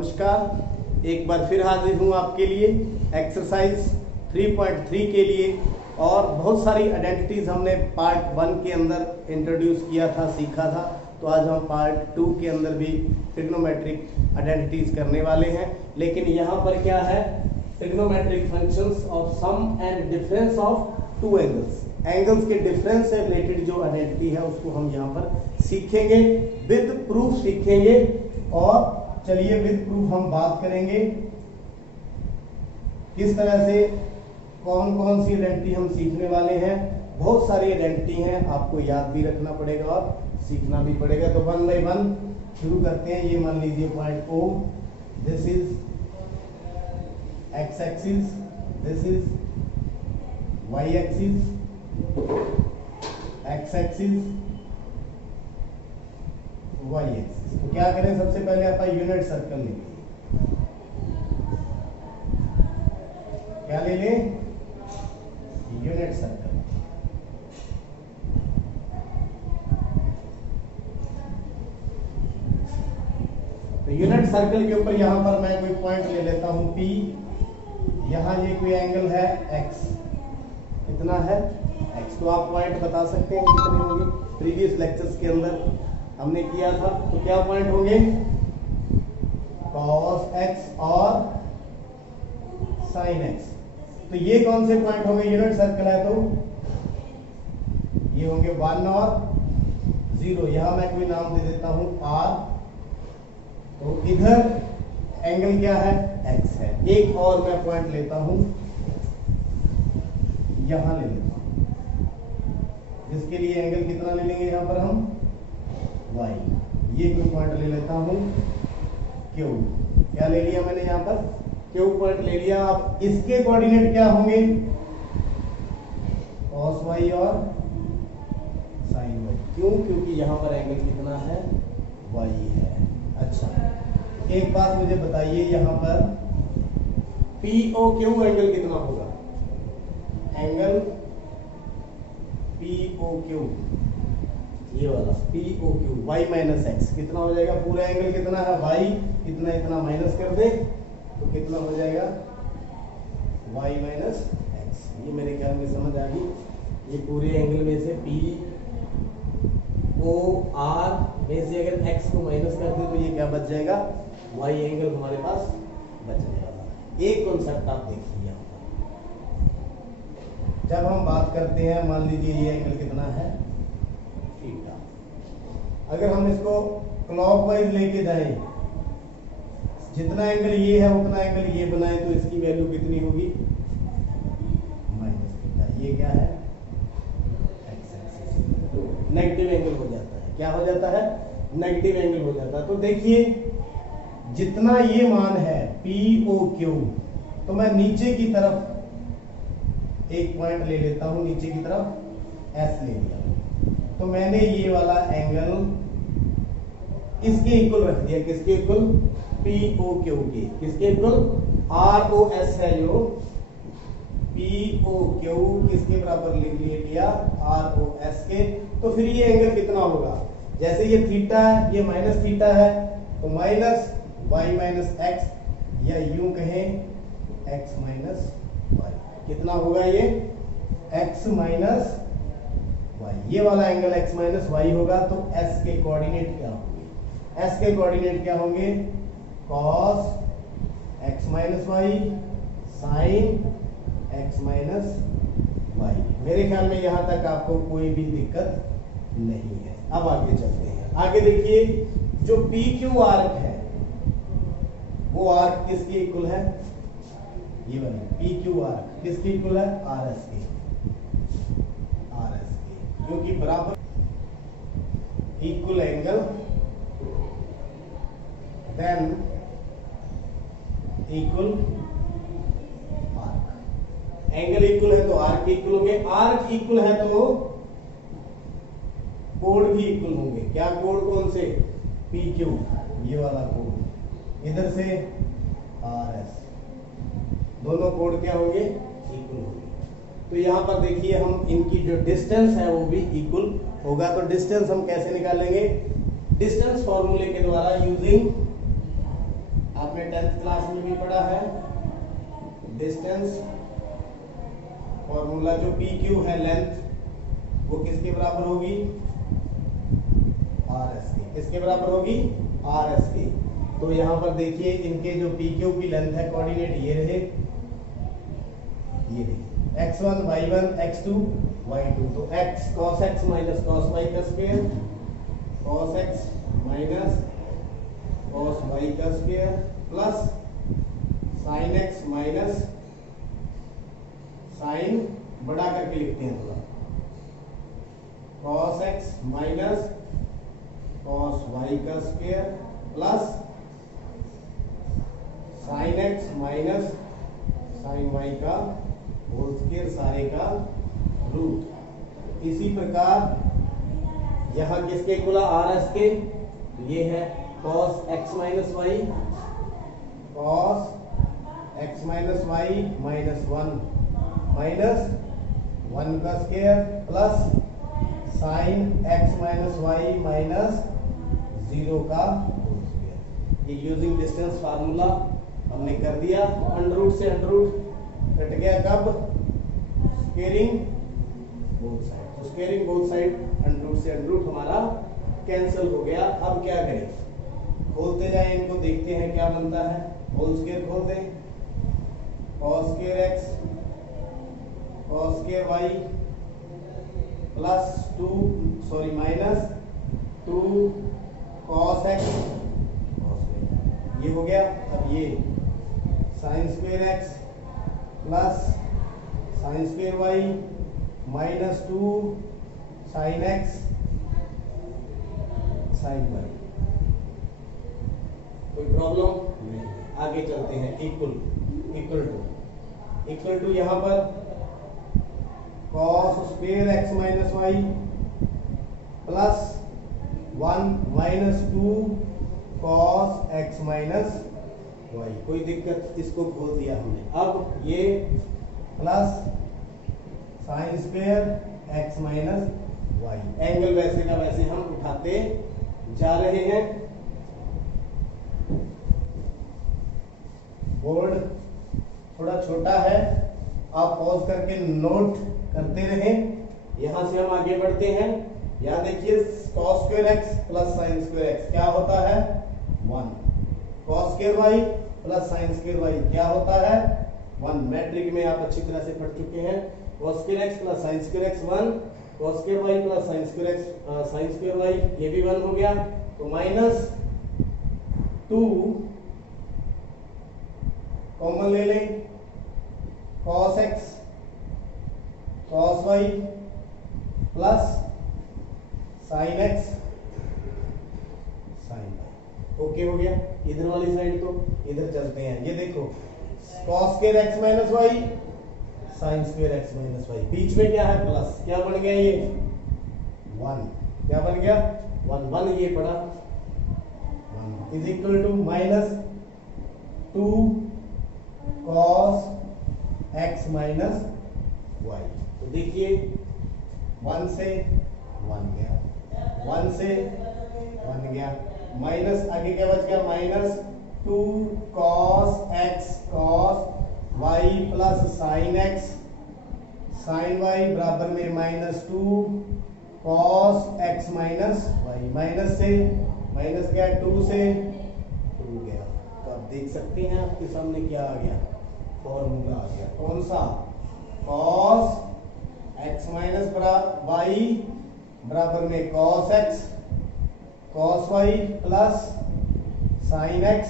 नमस्कार, एक बार फिर हाजिर हूँ आपके लिए एक्सरसाइज 3.3 के लिए। और बहुत सारी आइडेंटिटीज हमने पार्ट 1 के अंदर इंट्रोड्यूस किया था, सीखा था। तो आज हम पार्ट 2 के अंदर भी ट्रिग्नोमेट्रिक आइडेंटिटीज करने वाले हैं। लेकिन यहाँ पर क्या है, trigonometric functions of sum and difference of two angles. Angles के डिफरेंस से रिलेटेड जो आइडेंटिटी है उसको हम यहाँ पर सीखेंगे, विद प्रूफ सीखेंगे। और चलिए विद प्रूफ हम बात करेंगे किस तरह से कौन कौन सी आइडेंटिटी हम सीखने वाले हैं। बहुत सारी आइडेंटिटी हैं, आपको याद भी रखना पड़ेगा और सीखना भी पड़ेगा। तो 1 बाय 1 शुरू करते हैं। ये मान लीजिए point O, this is x axis, this is y axis, x axis, y axis. तो क्या करें, सबसे पहले आप यूनिट सर्कल लेंगे। क्या ले लें, यूनिट सर्कल। तो यूनिट सर्कल के ऊपर यहां पर मैं कोई पॉइंट ले लेता हूं P। यहां ये कोई एंगल है x, कितना है x। तो आप पॉइंट बता सकते हैं कितने होंगे। प्रीवियस लेक्चर्स के अंदर हमने किया था। तो क्या पॉइंट होंगे, cos x और sin x। तो ये कौन से पॉइंट होंगे, यूनिट सर्कल है तो ये होंगे 1 और 0। यहां मैं कोई नाम दे देता हूं R। तो इधर एंगल क्या है, x है। एक और मैं पॉइंट लेता हूं, यहां ले लेता हूं, जिसके लिए एंगल कितना ले लेंगे यहां पर हम, y। ये कोई पॉइंट ले लेता हूं Q। क्या ले लिया मैंने यहां पर, Q पॉइंट ले लिया। अब इसके कोऑर्डिनेट क्या होंगे, cos y और sin y। क्यों, क्योंकि यहां पर एंगल कितना है, y है। अच्छा, एक बात मुझे बताइए, यहां पर POQ एंगल कितना होगा, एंगल POQ, ये वाला POQ, y माइनस x कितना हो जाएगा। पूरा एंगल कितना है, y, इतना इतना माइनस कर दे तो कितना हो जाएगा, y माइनस x। ये मेरे ख्याल में समझ आ गई। ये पूरे एंगल में से POR में से अगर x को माइनस कर दे तो ये क्या बच जाएगा, y एंगल हमारे पास बच जाएगा। एक कॉन्सेप्ट आप देखिए यहाँ पर। जब हम बात करते हैं, मान लीजिए ये एंगल कितना है, थीटा। अगर हम इसको क्लॉकवाइज लेके जाएं, जितना एंगल ये है उतना एंगल ये बनाए, तो इसकी वैल्यू कितनी होगी, माइनस थीटा। ये क्या है, एक्स एक्सिस। नेगेटिव एंगल हो जाता है। क्या हो जाता है, नेगेटिव एंगल हो जाता है। तो देखिए जितना ये मान है POQ, तो मैं नीचे की तरफ एक पॉइंट ले लेता हूं, नीचे की तरफ S ले लिया। तो मैंने ये वाला एंगल इसके इक्वल रख दिया। किसके इक्वल, POQ के। किसके इक्वल, ROS है जो POQ किसके बराबर लिख लिया, ROS के। तो फिर ये एंगल कितना होगा, जैसे ये थीटा है, ये माइनस थीटा है, तो माइनस y माइनस x, या यूं कहें x माइनस y। कितना होगा ये, x माइनस y। ये वाला एंगल x माइनस y होगा। तो s के कोऑर्डिनेट क्या होंगे, s के कोऑर्डिनेट क्या होंगे, cos x minus y, sin x minus y। मेरे ख्याल में यहां तक आपको कोई भी दिक्कत नहीं है। अब आगे चलते हैं। आगे देखिए, जो PQ आर्क है वो आर्क किसके इक्वल है, ये वाली PQ आर्क किसके इक्वल है, RS के। RS के, क्योंकि बराबर equal angle, than equal arc. Angle equal है तो आर्क इक्वल होंगे, आर्क इक्वल है तो कोड भी इक्वल होंगे। क्या कोड, कौन से, PQ, ये वाला कोड, इधर से RS, दोनों कोड क्या होंगे, इक्वल होंगे। तो यहाँ पर देखिए हम इनकी जो डिस्टेंस है वो भी इक्वल होगा। तो डिस्टेंस हम कैसे निकालेंगे, डिस्टेंस फॉर्मूले के द्वारा, यूजिंग आपने 10th क्लास में भी पढ़ा है डिस्टेंस फॉर्मूला जो पी क्यू है लेंथ वो किसके बराबर होगी आर एस के। किसके बराबर होगी आर एस के। तो यहाँ पर देखिए इनके जो पी क्यू की लेंथ है कोऑर्डिनेट ये रहे, ये देखिए x1 y1 x2 y2। तो x cos x minus cos y का square, cos x minus cos y का square plus sin x minus sin बड़ा करके लिखते हैं थोड़ा, cos x minus cos y का square plus sin x minus sin y का होल स्क्वायर सारे का रूट। इसी प्रकार यहाँ किसके इक्वल आर एस के, ये है cos x minus y, cos x minus y minus 1 minus 1 का square plus sin x minus y minus 0 का होल स्क्वायर। ये यूजिंग डिस्टेंस फार्मूला हमने कर दिया। अंडर रूट से अंडर रूट कट गया, कब स्क्वेयरिंग बोथ साइड। तो squaring both side under root से अंडर रूट हमारा कैंसिल हो गया। अब क्या करें, खोलते जाएं इनको, देखते हैं क्या बनता है। होल स्क्वायर खोल दें, cos square x cos square y plus 2 minus 2 cos x ये हो गया। अब ये sin square x plus sin square y minus 2 sin x sin y। कोई प्रॉब्लम नहीं। आगे चलते हैं। इक्वल टू यहां पर cos square x minus y plus 1 minus 2 cos x minus y। कोई दिक्कत, इसको खोल दिया हमने। अब ये plus sin square x minus y। Angle वैसे का वैसे हम उठाते जा रहे हैं। बोर्ड थोड़ा छोटा है, आप पॉज करके नोट करते रहें। यहां से हम आगे बढ़ते हैं। यहां देखिए cos square x plus sin square x क्या होता है 1, cos square y plus sin square y क्या होता है 1। मैट्रिक में आप अच्छी तरह से पढ़ चुके हैं। cos square x plus sin square x 1, cos square y plus sin square y ये भी 1 हो गया। तो माइनस 2 कॉमन ले लें, cos x cos y plus sin x sin y। Okay हो गया। इधर वाली साइड तो इधर चलते हैं। ये देखो cos square x minus y sin square x minus y, बीच में क्या है प्लस, क्या बन गया ये 1, क्या बन गया 1 ये पड़ा 1 is equal to minus 2 cos x minus y। तो देखिए 1 से 1 गया, 1 से 1 गया, माइनस आगे क्या बच गया minus 2 cos x cos y plus sin x sin y बराबर में minus 2 cos x minus y। Minus से माइनस गया 2 से 2 गया। तो आप देख सकते हैं आपके सामने क्या आ गया, फॉर्मूला आ गया। कौन सा, cos x माइनस y बराबर में cos x cos y plus sin x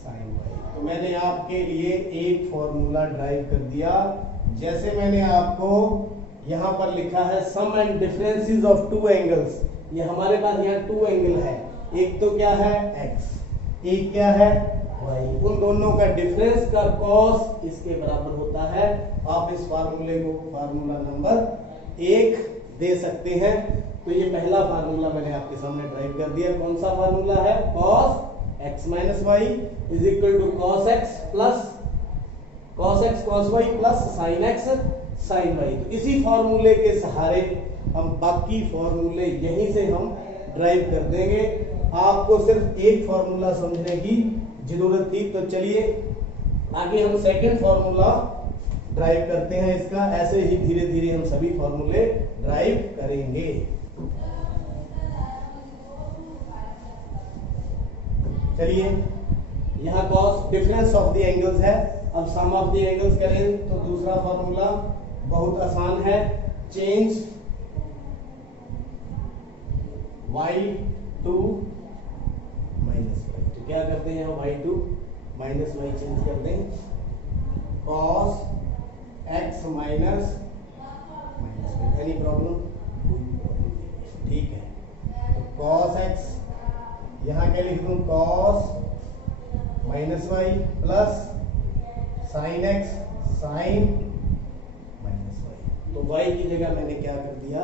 sin y। तो मैंने आपके लिए एक फॉर्मूला ड्राइव कर दिया। जैसे मैंने आपको यहां पर लिखा है sum and differences of two angles, ये हमारे पास यहाँ 2 एंगल है, एक तो क्या है x, एक क्या है y। उन दोनों का डिफरेंस का cos इसके बराबर होता है। आप इस फार्मूले को फार्मूला नंबर 1 दे सकते हैं। तो ये पहला फार्मूला मैंने आपके सामने ड्राइव कर दिया। कौन सा फार्मूला है, cos x minus y is equal to cos x cos y plus sin x sin y। तो इसी फार्मूले के सहारे हम बाकी फार्मूले यहीं से हम ड्राइव कर देंगे। आपको सिर्फ एक फार्मूला समझने की जरूरत थी। तो चलिए आगे हम सेकंड फॉर्मूला ड्राइव करते हैं इसका। ऐसे ही धीरे धीरे हम सभी फॉर्मूले ड्राइव करेंगे। चलिए यहाँ cos difference of the angles है। अब सम ऑफ द एंगल्स करें तो दूसरा फॉर्मूला बहुत आसान है। चेंज y2 माइनस y, तो क्या करते हैं हम y2 माइनस y चेंज कर दें। cos x minus y, any problem? ठीक है, तो cos x यहाँ क्या लिख दूं, cos minus y plus sin x sin minus y। तो y की जगह मैंने क्या कर दिया,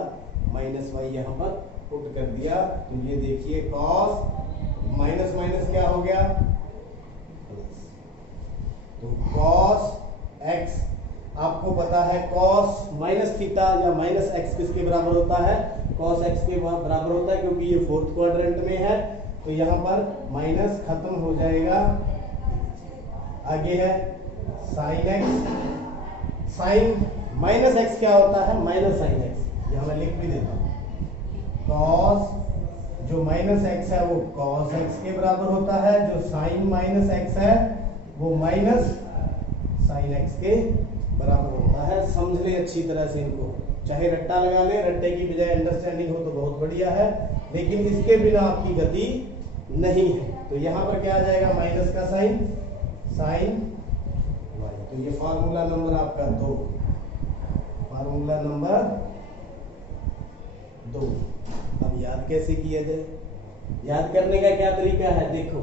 माइनस y यहाँ पर पुट कर दिया। तो ये देखिए cos माइनस माइनस क्या हो गया, प्लस। तो cos x आपको पता है cos माइनस थीटा या माइनस x किसके बराबर होता है, cos x के बराबर होता है, क्योंकि ये फोर्थ क्वाड्रेंट में है। तो यहाँ पर माइनस खत्म हो जाएगा। आगे है sin x, sin minus x क्या होता है, माइनस sin x। यहाँ मैं लिख भी देता हूँ, cos जो माइनस x है वो cos x के बराबर होता है, जो sin माइनस x है वो माइनस sin x के बराबर होता है। समझ ले अच्छी तरह से इनको, चाहे रट्टा लगा ले, रट्टे की बजाय अंडरस्टैंडिंग हो तो बहुत बढ़िया है, लेकिन इसके बिना आपकी गति नहीं है। तो यहाँ पर क्या आ जाएगा, माइनस का साइन, साइन y। तो ये फार्मूला नंबर आपका 2, फार्मूला नंबर 2। अब याद कैसे किया जाए, याद करने का क्या तरीका है, देखो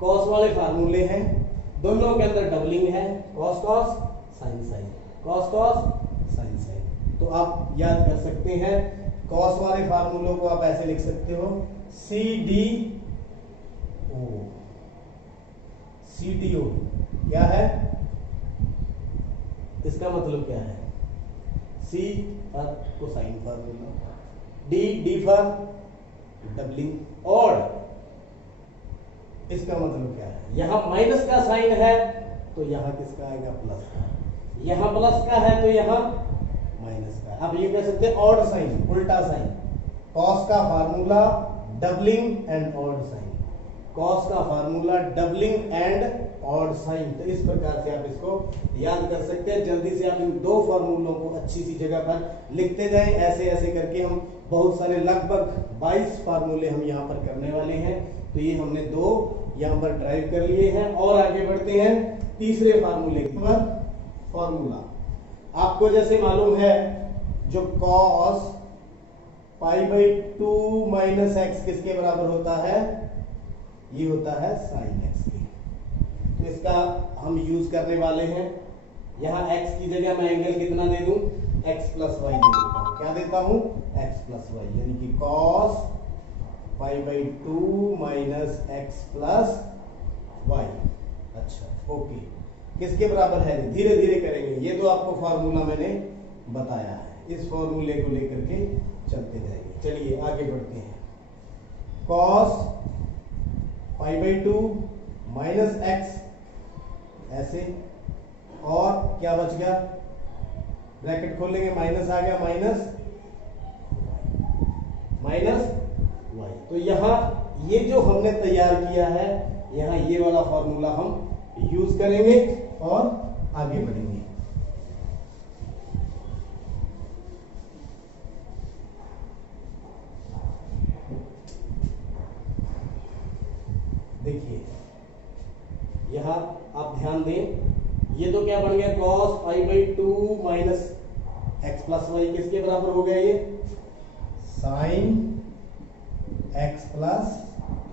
कॉस वाले फार्मूले हैं, दोनों के अंदर डबलिंग है, cos cos sine sine, cos cos sine sine. तो आप याद कर सकते हैं, कॉस वाले फार्मूलों को आप ऐसे लिख सकते हो, C D O. C D O क्या है, इसका मतलब क्या है, C for cosine formula, D for doubling, और इसका मतलब क्या है, यहां माइनस का साइन है तो यहां किसका आएगा, प्लस का, यहां प्लस का है तो यहां माइनस का। अब ये कह सकते हैं ऑड साइन, उल्टा साइन। कॉस का formula doubling and odd sine, cos का formula doubling and odd sine. तो इस प्रकार से आप इसको याद कर सकते हैं। जल्दी से आप इन दो फार्मूलों को अच्छी सी जगह पर लिखते जाएं। ऐसे ऐसे करके हम बहुत सारे लगभग 22 फार्मूले हम यहाँ पर करने वाले हैं। तो ये हमने 2 यहाँ पर ड्राइव कर लिए हैं, और आगे बढ़ते हैं तीसरे फार्मूले पर। फार्मूला आपको जैसे मालूम है, जो cos π/2 माइनस x किसके बराबर होता है, ये होता है sin x के। तो इसका हम यूज करने वाले हैं। यहाँ x की जगह मैं एंगल कितना दे दूं, x प्लस वाई दे देता हूं। क्या देता हूं, x प्लस वाई, यानी कि cos π/2 minus x plus Y. अच्छा ओके, किसके बराबर है, धीरे धीरे करेंगे। ये तो आपको फार्मूला मैंने बताया है, इस फॉर्मूले को लेकर के चलते जाएंगे। चलिए आगे बढ़ते हैं। cos π/2 माइनस x ऐसे, और क्या बच गया, ब्रैकेट खोलेंगे, माइनस आ गया, माइनस y। तो यहां ये जो हमने तैयार किया है, यहां ये वाला फॉर्मूला हम यूज करेंगे और आगे बढ़ेंगे। देखिए यहां आप ध्यान दें, ये तो क्या बन गया, cos π/2 minus x plus Y, किसके बराबर हो गया, ये sin x प्लस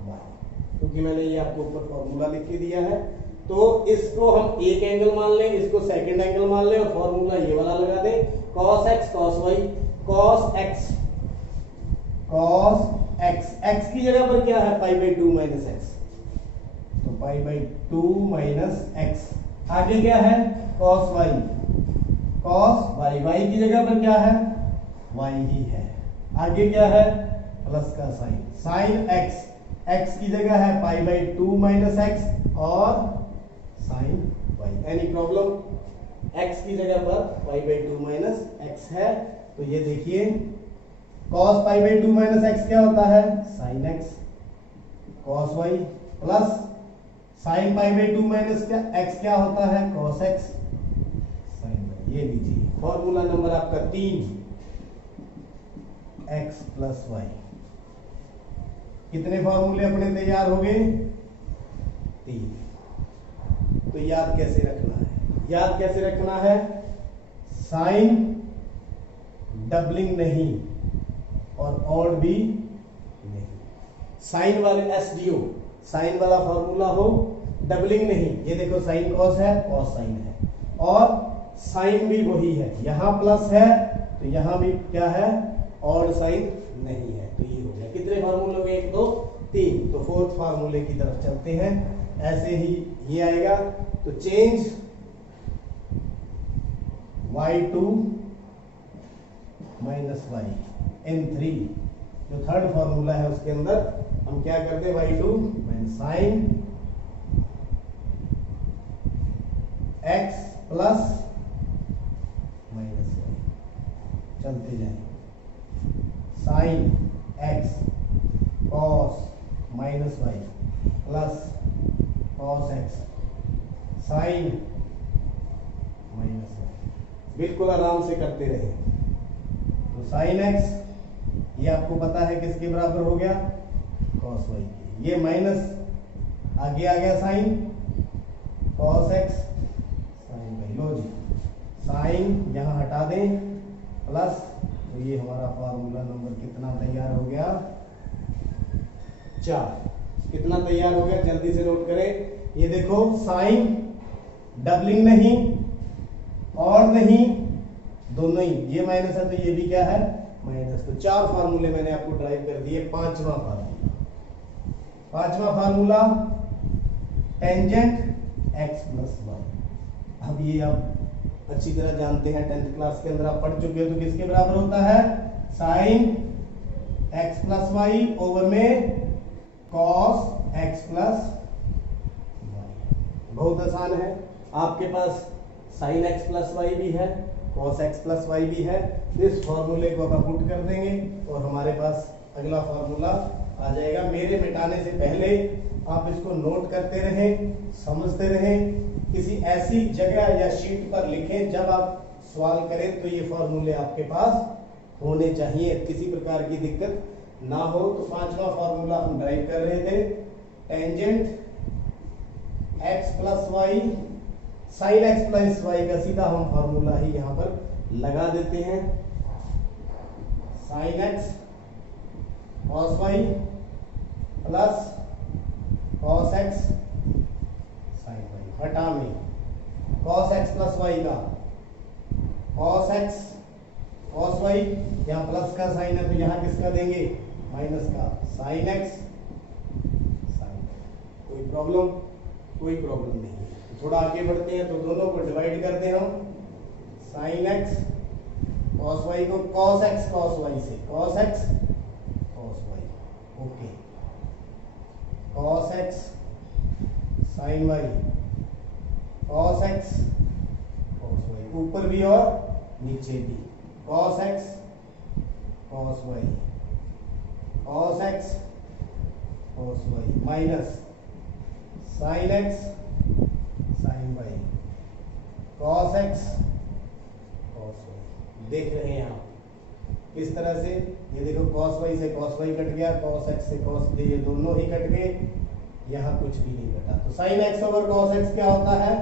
वाई, क्योंकि मैंने ये आपको ऊपर फॉर्मूला लिख के दिया है। तो इसको हम एक एंगल मान लें, इसको सेकंड एंगल मान लें, और फॉर्मूला ये वाला लगा दें, cos x cos y, cos x की जगह पर क्या है, π/2 माइनस x, तो π/2 माइनस x। आगे क्या है, cos y, y की जगह पर क्या है, y ही है। आगे क्या है, प्लस का साइन, sin x, x की जगह है पाई बाई 2 माइनस एक्स और sine y. Any problem? x की जगह पर पाई बाई 2 माइनस एक्स है, तो ये देखिए cos pi by 2 minus x क्या होता है? Sine x cos y plus sine pi by 2 minus क्या एक्स क्या होता है? cos x sine y। ये लीजिए फॉर्मूला नंबर आपका 3, x प्लस वाई। कितने फॉर्मूले अपने तैयार हो गए? 3। तो याद कैसे रखना है? याद कैसे रखना है? साइन डबलिंग नहीं और ऑड भी नहीं। साइन वाले एसडीओ, साइन वाला फॉर्मूला हो, डबलिंग नहीं। ये देखो साइन कॉस है, कॉस साइन है, और साइन भी वही है, यहां प्लस है तो यहां भी क्या है? ऑड साइन नहीं है। तो ये हो गया। कितने फार्मूले हो गए? 1 2 3। तो फोर्थ फार्मूले की तरफ चलते हैं। ऐसे ही ये आएगा, तो चेंज y2 माइनस वाई इन 3। जो थर्ड फार्मूला है उसके अंदर हम क्या करते हैं? y2 minus sine x plus minus y. चलते जाएं, sine x cos minus y plus cos x sine minus y. बिल्कुल आराम से करते रहे। तो साइन x ये आपको पता है किसके बराबर हो गया? कॉस वाई के। ये माइनस आगे आ गया sine cos x sine Y. लो जी, साइन यहां हटा दें प्लस, तो ये हमारा फार्मूला नंबर कितना तैयार हो गया? 4। कितना तैयार हो गया? जल्दी से नोट करें। ये देखो साइन डबलिंग नहीं और नहीं, दोनों ही। ये माइनस है तो ये भी क्या है? माइनस। तो 4 फार्मूले मैंने आपको ड्राइव कर दिए। पांचवा formula tangent x plus y. अब ये आप अच्छी तरह जानते हैं, 10th क्लास के अंदर आप पढ़ चुके हो। तो किसके बराबर होता है? Sine x plus y over में cos x प्लस वाई। बहुत आसान है। आपके पास साइन x प्लस वाई भी है, cos x प्लस वाई भी है। इस फॉर्मूले को आप पुट कर देंगे और हमारे पास अगला फॉर्मूला आ जाएगा। मेरे मिटाने से पहले आप इसको नोट करते रहें, समझते रहें। किसी ऐसी जगह या शीट पर लिखें जब आप सवाल करें तो ये फॉर्मूले आपके पास होने चाहिए, किसी प्रकार की दिक्कत ना हो। तो 5वां फॉर्मूला हम ड्राइव कर रहे थे, tangent x plus y sine x plus y का सीधा हम फॉर्मूला ही यहां पर लगा देते हैं। Sine x cos y plus cos x sine y। हटा में cos x प्लस y का cos x cos y, यहाँ प्लस का साइन है तो यहाँ किसका देंगे? माइनस का। Sine x sine. कोई प्रॉब्लम? कोई प्रॉब्लम नहीं है। थोड़ा आगे बढ़ते हैं तो दोनों को डिवाइड करते हैं हम। साइन x cos y को cos x cos y से, cos x cos y। Okay, cos x sine y cos x cos y, ऊपर भी और नीचे भी। cos x cos y cos x cos y minus sine x sine y cos x cos y। देख रहे हैं आप किस तरह से? ये देखो cos y से cos y कट गया, cos x से cos, ये दोनों ही कट गए, यहाँ कुछ भी नहीं कटा। तो sine x over cos x क्या होता है?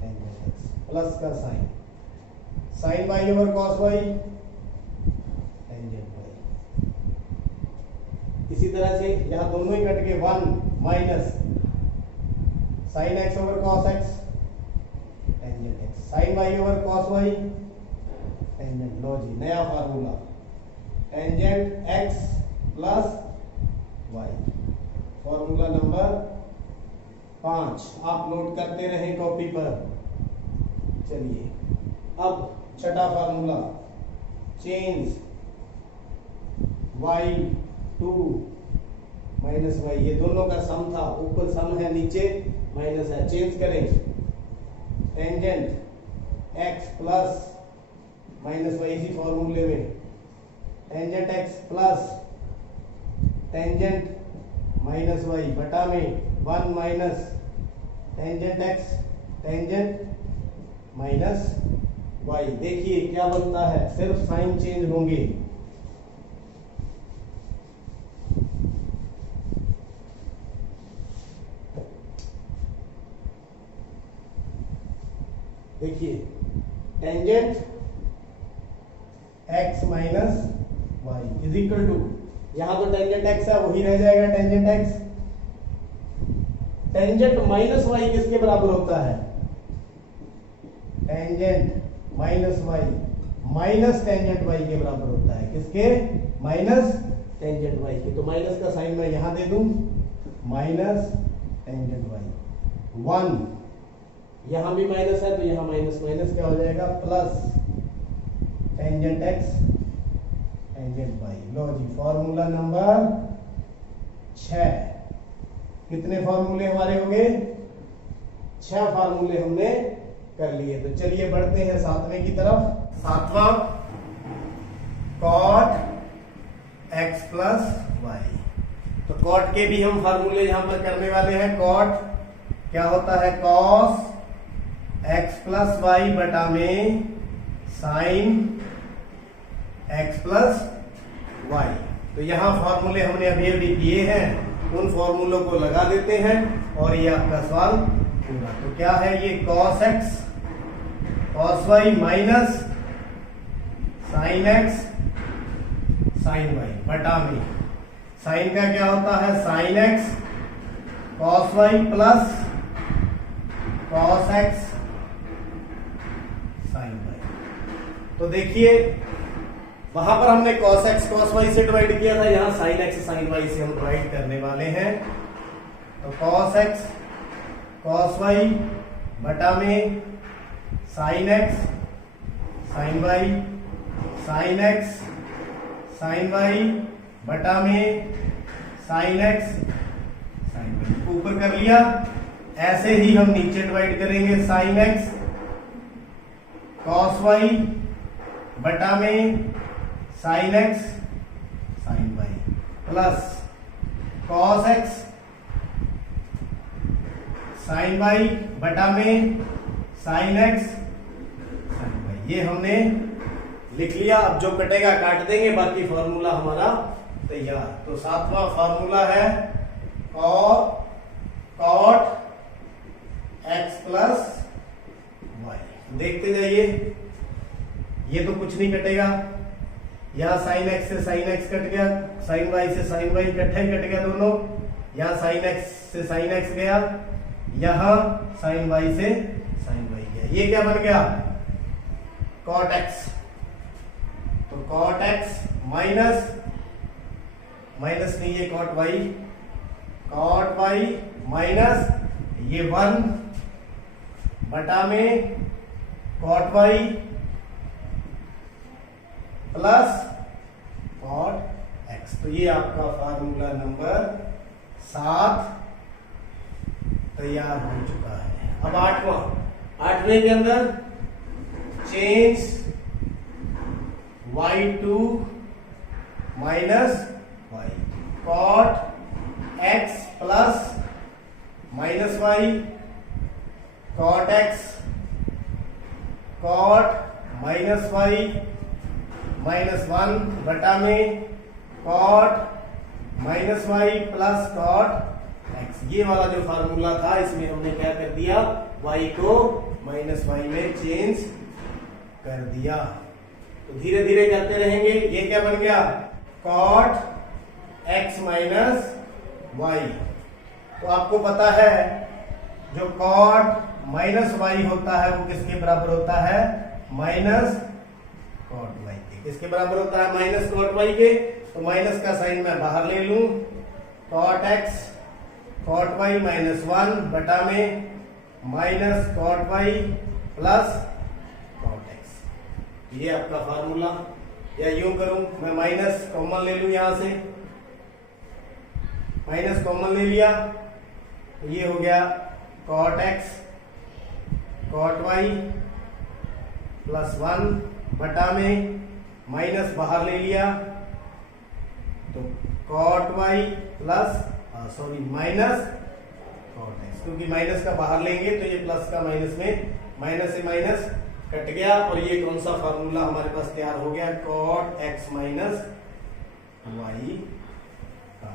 टेंजेंट x प्लस का sine, sine y over cos y tangent y। इसी तरह से यहाँ दोनों ही कट गए, 1 minus sine x over cos x tangent x, sine y over cos y tangent. लो जी, नया formula tangent x plus y। Formula number 5 आप नोट करते रहें कॉपी पर। चलिए अब छठा formula, change y2 minus Y, ये दोनों का सम था, ऊपर सम है नीचे माइनस है। चेंज करें, tangent x plus minus y, इसी फॉर्मूले में tangent x plus tangent minus y बटा में 1 minus tangent x tangent minus y. देखिए क्या बनता है, सिर्फ साइन चेंज होंगे। देखिए tangent x minus y is equal to, यहां तो टेंजेंट x है वही रह जाएगा tangent x। Tangent minus y किसके बराबर होता है, tangent minus y minus tangent y के बराबर होता है। किसके, माइनस टेंजेंट वाई के। तो माइनस का साइन मैं यहां दे दूं, माइनस टेंजेंट वाई। 1 यहां भी माइनस है तो यहां माइनस माइनस क्या हो जाएगा, plus tangent x tangent Y. लो जी, फॉर्मूला नंबर 6। कितने फॉर्मूले हमारे हो गए, 6 फॉर्मूले हमने कर लिए। तो चलिए बढ़ते हैं 7वें की तरफ। 7वां कॉट एक्स प्लस वाई। तो कॉट के भी हम फॉर्मूले यहां पर करने वाले हैं। कॉट क्या होता है, कॉस एक्स प्लस वाई बटा में साइन एक्स प्लस वाई। तो यहां फॉर्मूले हमने अभी अभी किए हैं, उन फॉर्मूलों को लगा देते हैं और ये आपका सवाल पूरा। तो क्या है ये, cos x cos y minus sine x sine y बटा में साइन का क्या होता है, sine x cos y plus cos x sine y. तो देखिए वहां पर हमने cos x cos y से डिवाइड किया था, यहां sin x sin y से हम डिवाइड करने वाले हैं। तो cos x cos y बटा में sin x sin y sin x sin y बटा में sin x sin y। ऊपर कर लिया, ऐसे ही हम नीचे डिवाइड करेंगे, sin x cos y बटा में sin x sin y plus cos x sin y बटा में sin x sin y। ये हमने लिख लिया। अब जो कटेगा काट देंगे, बाकी फॉर्मूला हमारा तैयार। तो 7वां फॉर्मूला है कॉट x प्लस वाई। देखते जाइए, ये तो कुछ नहीं कटेगा, यहाँ साइन एक्स से साइन एक्स कट गया, साइन वाई से साइन वाई इकट्ठा ही कट गया दोनों। यहाँ साइन एक्स से साइन एक्स गया, यहाँ साइन वाई से साइन वाई गया। ये क्या बन गया, कॉट एक्स। तो कॉट एक्स माइनस माइनस नहीं, ये cot y, cot y minus ये 1 बटा में cot y plus cot x. तो ये आपका फार्मूला नंबर 7 तैयार हो चुका है। अब 8वें के अंदर change y2 minus y, cot x plus minus y, cot x cot minus y minus 1 बटा में cot minus y plus cot x. ये वाला जो फार्मूला था, इसमें हमने क्या कर दिया, y को माइनस वाई में चेंज कर दिया। तो धीरे धीरे करते रहेंगे। ये क्या बन गया, कॉट एक्स माइनस वाई। तो आपको पता है जो कॉट माइनस वाई होता है वो किसके बराबर होता है, माइनस कॉट वाई के। किसके बराबर होता है, माइनस कॉट वाई के। तो माइनस का साइन मैं बाहर ले लूं, cot x cot y minus 1 बटा में minus cot y plus cot x. ये आपका फार्मूला। या यूं करूं मैं, माइनस कॉमन ले लूं यहां से, माइनस कॉमन ले लिया तो ये हो गया cot x cot y plus 1 बटा में माइनस बाहर ले लिया तो cot y plus minus cot x, क्योंकि माइनस का बाहर लेंगे तो ये प्लस का माइनस में माइनस से माइनस कट गया और ये कौन सा फार्मूला हमारे पास तैयार हो गया cot x माइनस y का।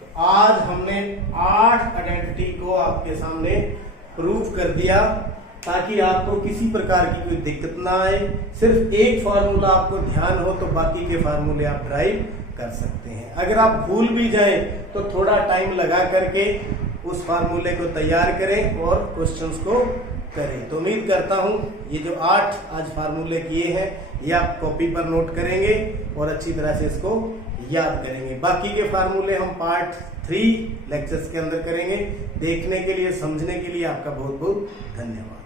तो आज हमने 8 आइडेंटिटी को आपके सामने प्रूव कर दिया ताकि आपको किसी प्रकार की कोई दिक्कत ना आए। सिर्फ एक फार्मूला आपको ध्यान हो तो बाकी के फार्मूले आप ड्राइव कर सकते हैं। अगर आप भूल भी जाएं तो थोड़ा टाइम लगा करके उस फार्मूले को तैयार करें और क्वेश्चंस को करें। तो उम्मीद करता हूं ये जो 8 आज फार्मूले किए हैं ये आप कॉपी पर नोट करेंगे और अच्छी तरह से इसको याद करेंगे। बाकी के फार्मूले हम पार्ट 3 लेक्चर्स के अंदर करेंगे। देखने के लिए, समझने के लिए आपका बहुत बहुत धन्यवाद।